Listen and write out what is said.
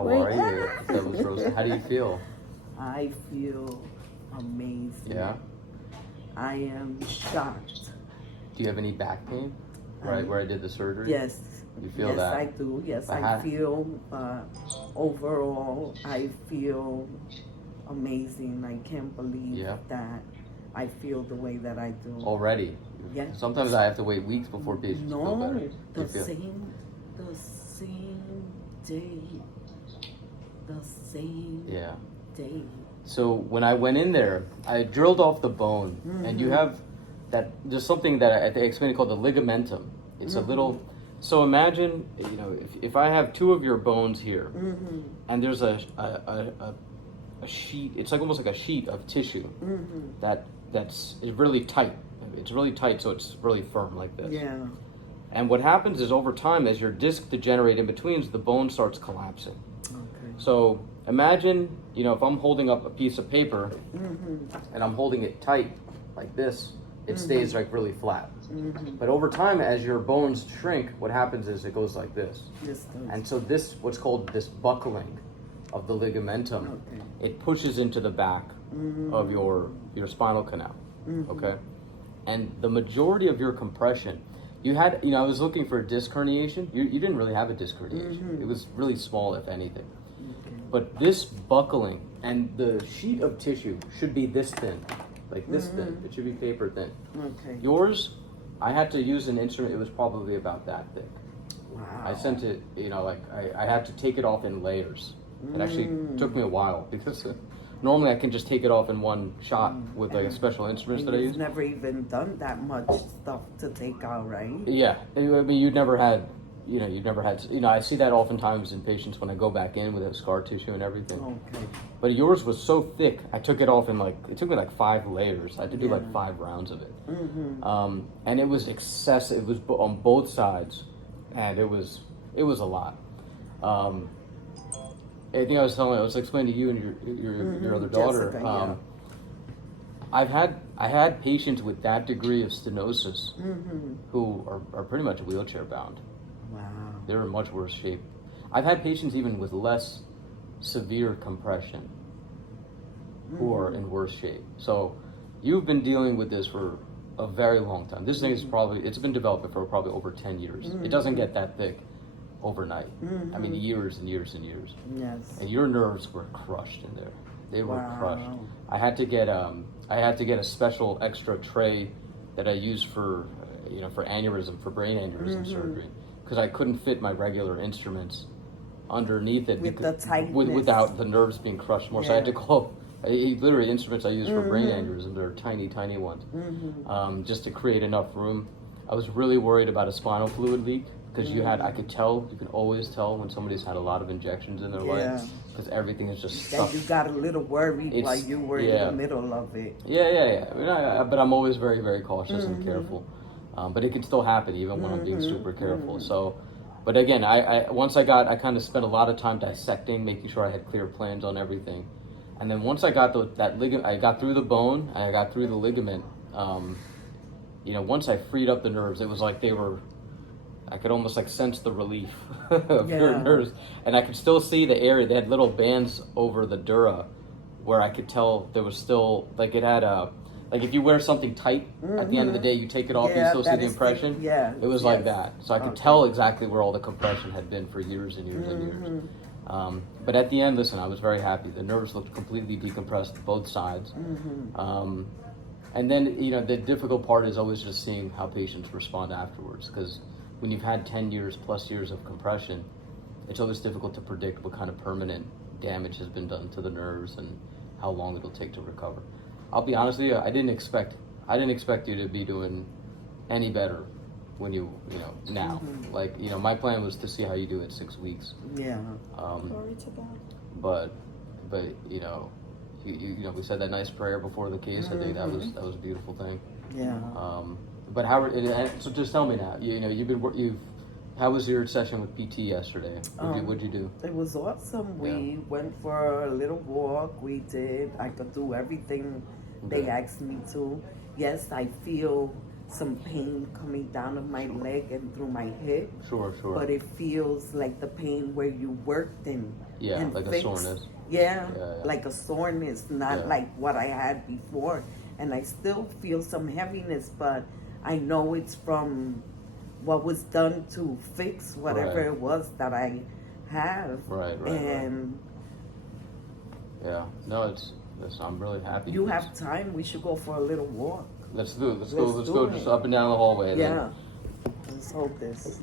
How Wait. are you? That was Rosa. How do you feel? I feel amazing. Yeah? I am shocked. Do you have any back pain? Right where I did the surgery? Yes. You feel yes, that? I do. Yes, But I feel overall, I feel amazing. I can't believe that I feel the way that I do. Already? Yeah. Sometimes I have to wait weeks before patients feel better. No, the same day. The same day. So when I went in there, I drilled off the bone, and you have that. There's something that I explained called the ligamentum. It's a little. So imagine, if I have two of your bones here, and there's a sheet. It's like almost like a sheet of tissue that's really tight. It's really tight, so it's really firm like this. Yeah. And what happens is over time, as your disc degenerate in betweens, the bone starts collapsing. Okay. So imagine, if I'm holding up a piece of paper and I'm holding it tight like this, it stays like really flat. But over time, as your bones shrink, what happens is it goes like this. And so this, what's called this buckling of the ligamentum, it pushes into the back of your spinal canal, okay? And the majority of your compression, you had, I was looking for a disc herniation. You didn't really have a disc herniation. It was really small, if anything. But this buckling and the sheet of tissue should be this thin, like this thin. It should be paper thin. Okay. Yours, I had to use an instrument. It was probably about that thick. Wow. I sent it, I had to take it off in layers. It actually took me a while because normally I can just take it off in one shot with like a special instrument that I use. You've never even done that much stuff to take out, right? Yeah, I mean, you'd never had, I see that oftentimes in patients when I go back in with scar tissue and everything. Okay. But yours was so thick, I took it off in it took me like 5 layers. I had to do like 5 rounds of it. And it was excessive. It was on both sides, and it was a lot. I think I was explaining to you and your other daughter. Jessica, I had patients with that degree of stenosis who are pretty much wheelchair bound. Wow. They're in much worse shape. I've had patients even with less severe compression who are in worse shape. So you've been dealing with this for a very long time. This thing is it's been developing for probably over 10 years. It doesn't get that thick overnight. I mean, years and years and years. Yes. And your nerves were crushed in there. They were crushed. Wow. I had to get a special extra tray that I use for for brain aneurysm surgery, because I couldn't fit my regular instruments underneath it without the nerves being crushed more. So I had to go. Literally, instruments I use for brain aneurysm, they're tiny, tiny ones, just to create enough room. I was really worried about a spinal fluid leak, because you can always tell when somebody's had a lot of injections in their life, because everything is just stuck. And you got a little worried while you were in the middle of it. Yeah. I mean, but I'm always very, very cautious and careful. But it can still happen even when I'm being super careful. So, but again, I kind of spent a lot of time dissecting, making sure I had clear plans on everything. And then once I got that ligament, I got through the bone, and I got through the ligament. Once I freed up the nerves, it was like I could almost sense the relief of your nerves, and I could still see the area. They had little bands over the dura, where I could tell there was still it had if you wear something tight at the end of the day, you take it off, you still see the impression. It was like that, so I could tell exactly where all the compression had been for years and years and years. But at the end, listen, I was very happy. The nerves looked completely decompressed, both sides. And then, the difficult part is always just seeing how patients respond afterwards, because when you've had 10 years plus years of compression, it's always difficult to predict what kind of permanent damage has been done to the nerves and how long it'll take to recover. I'll be honest with you, I didn't expect you to be doing any better when now. My plan was to see how you do at 6 weeks. Yeah. Glory to God. But we said that nice prayer before the case. I think that was a beautiful thing. Yeah. But so just tell me now. How was your session with PT yesterday? What'd you do? It was awesome. We went for a little walk. I could do everything they asked me to. Yes, I feel some pain coming down of my leg and through my hip. Sure. But it feels like the pain where you worked and like fixed. a soreness. Yeah, like a soreness, not like what I had before. And I still feel some heaviness, but I know it's from what was done to fix whatever it was that I have. Right. And yeah, no, it's I'm really happy. You have time. We should go for a little walk. Let's do it. Let's go just up and down the hallway. Yeah. Let's hope this.